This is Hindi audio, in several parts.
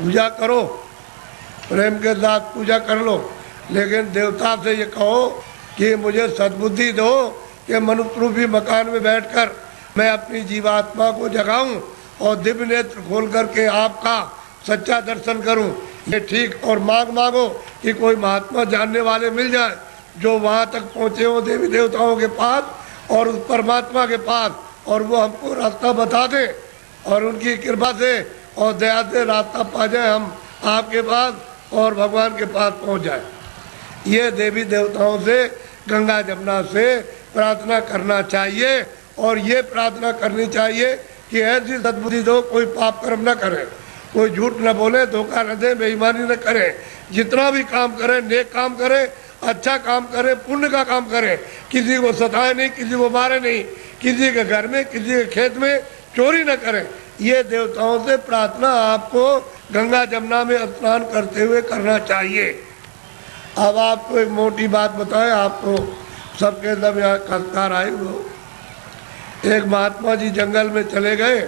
पूजा करो, प्रेम के साथ पूजा कर लो, लेकिन देवता से ये कहो कि मुझे सद्बुद्धि दो कि मनुष्य रूपी मकान में बैठकर मैं अपनी जीवात्मा को जगाऊं और दिव्य नेत्र खोल करके आपका सच्चा दर्शन करूं। ये ठीक। और मांगो कि कोई महात्मा जानने वाले मिल जाए जो वहां तक पहुंचे हो देवी देवताओं के पास और उस परमात्मा के पास, और वो हमको रास्ता बता दे और उनकी कृपा से और दया से रास्ता पा जाए, हम आपके पास और भगवान के पास पहुंच जाए। ये देवी देवताओं से, गंगा जमुना से प्रार्थना करना चाहिए। और ये प्रार्थना करनी चाहिए कि ऐसी सद्बुद्धि दो, कोई पाप कर्म न करे, कोई झूठ न बोले, धोखा न दे, बेईमानी न करे, जितना भी काम करे नेक काम करे, अच्छा काम करे, पुण्य का काम करे, किसी को सताए नहीं, किसी को मारे नहीं, किसी के घर में, किसी के खेत में चोरी न करे। ये देवताओं से प्रार्थना आपको गंगा जमुना में स्नान करते हुए करना चाहिए। अब आपको एक मोटी बात बताएं, आपको सबके सब यहाँ संस्कार आए हुए। एक महात्मा जी जंगल में चले गए,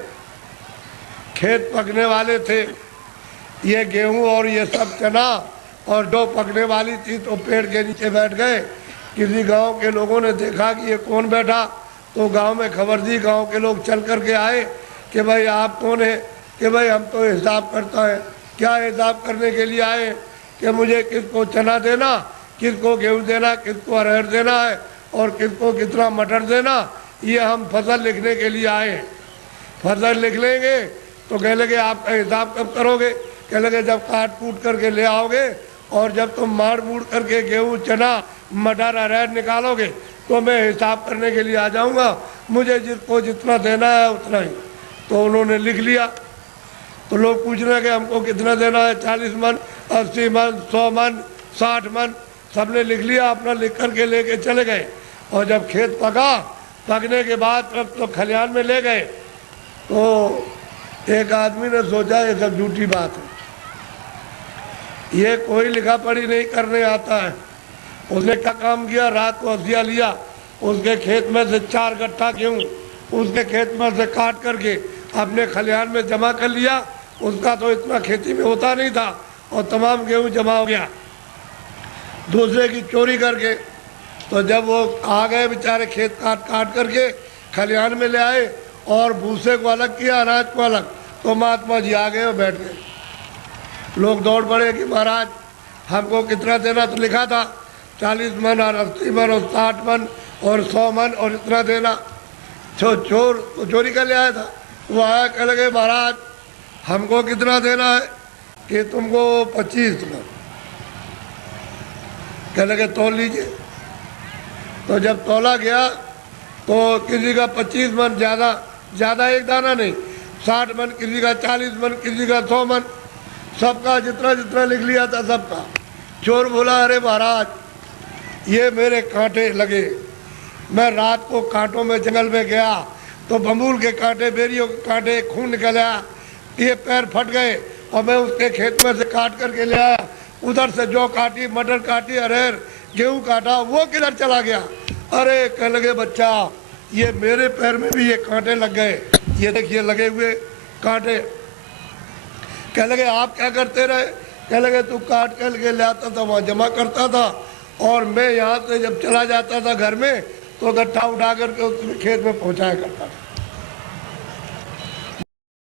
खेत पकने वाले थे, ये गेहूं और ये सब चना और जो पकने वाली थी तो पेड़ के नीचे बैठ गए। किसी गांव के लोगों ने देखा कि ये कौन बैठा, तो गांव में खबर दी, गांव के लोग चल करके आए कि भाई आप कौन है, कि भाई हम तो हिसाब करता है। क्या हिसाब करने के लिए आए, कि मुझे किसको चना देना, किसको गेहूं देना, किसको अरहर देना है और किसको कितना मटर देना, ये हम फसल लिखने के लिए आए। फसल लिख लेंगे तो कह लगे आपका हिसाब कब करोगे, कह लगे जब काट कूट करके ले आओगे और जब तुम मार मूड़ करके गेहूं चना मटर अरहर निकालोगे तो मैं हिसाब करने के लिए आ जाऊंगा, मुझे जिसको जितना देना है उतना ही। तो उन्होंने लिख लिया। तो लोग पूछ रहे कि हमको कितना देना है, 40 मन, 80 मन, 100 मन, 60 मन, सबने लिख लिया, अपना लिख करके लेके चले गए। और जब खेत पका, पकने के बाद तब तो खलिहान में ले गए, तो एक आदमी ने सोचा ये सब झूठी बात है, ये कोई लिखा पढ़ी नहीं करने आता है। उसने क्या काम किया, रात को हंसिया लिया, उसके खेत में से 4 गट्ठा गेहूँ उसके खेत में से काट करके अपने खलिहान में जमा कर लिया। उसका तो इतना खेती में होता नहीं था और तमाम गेहूँ जमा हो गया दूसरे की चोरी करके। तो जब वो आ गए बेचारे खेत काट करके खलिहान में ले आए और भूसे को अलग किया, अनाज को अलग, तो महात्मा जी आ गए और बैठ गए। लोग दौड़ पड़े कि महाराज हमको कितना देना, तो लिखा था 40 मन और 80 मन और 60 मन और 100 मन और इतना देना। चोर तो चोरी कर ले आया था, वो आया, कह लगे महाराज हमको कितना देना है, कि तुमको 25 मन। कह लगे तौल लीजिए। तो जब तौला गया तो किसी का 25 मन, ज़्यादा एक दाना नहीं, 60 मन, किसी का 40 मन, किसी का 100 मन, सबका जितना जितना लिख लिया था सबका। चोर बोला अरे महाराज ये मेरे कांटे लगे, मैं रात को कांटों में जंगल में गया तो बमूल के कांटे, बेरियों के कांटे, खून निकल आया, ये पैर फट गए और मैं उसके खेत में से काट करके ले आया। उधर से जौ काटी, मटर काटी, अरहर गेहूं काटा, वो किधर चला गया। अरे कह लगे बच्चा ये मेरे पैर में भी ये कांटे लग गए, ये देखिए लगे हुए कांटे। कह लगे आप क्या करते रहे, कह लगे तू काट कर के ले आता था, वहाँ जमा करता था और मैं यहाँ से जब चला जाता था घर में तो गट्ठा उठा करके उसमें खेत में पहुँचाया करता था।